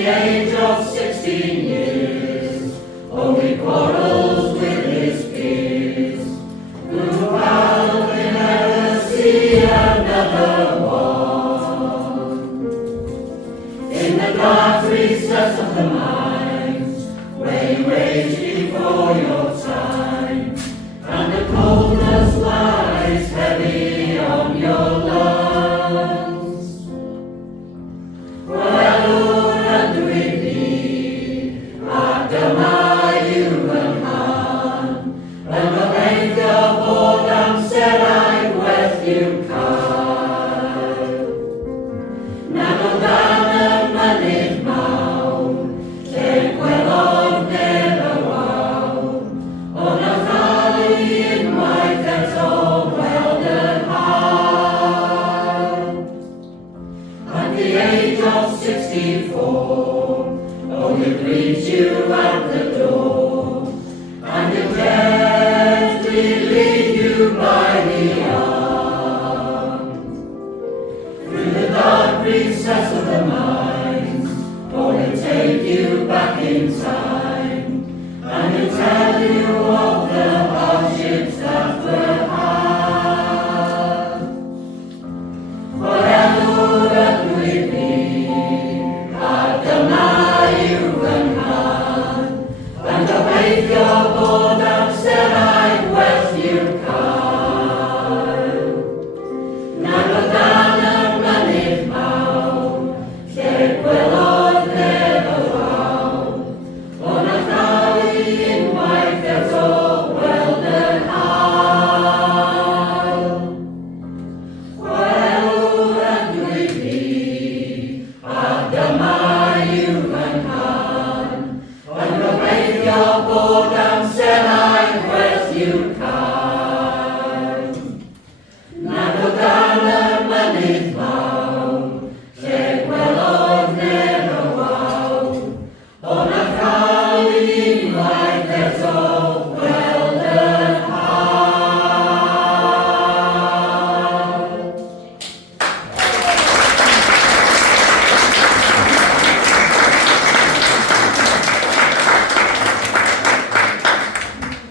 the age of 16 years, only quarrels with his peers, who vowed they never see another one. In the dark recess of the mines, where you rage before your time, and the coldness lies heavy on your lungs. Chwarelwr and Ryddi, ac dyma yw fy rhan, yn gobeithio bod amserau gwell i'w cael. Nad o dan y mynydd mawr, lle gwelodd neb y wawn, ond a thalu unwaith eto weld yr hawl. At the age of 64, only greet you at the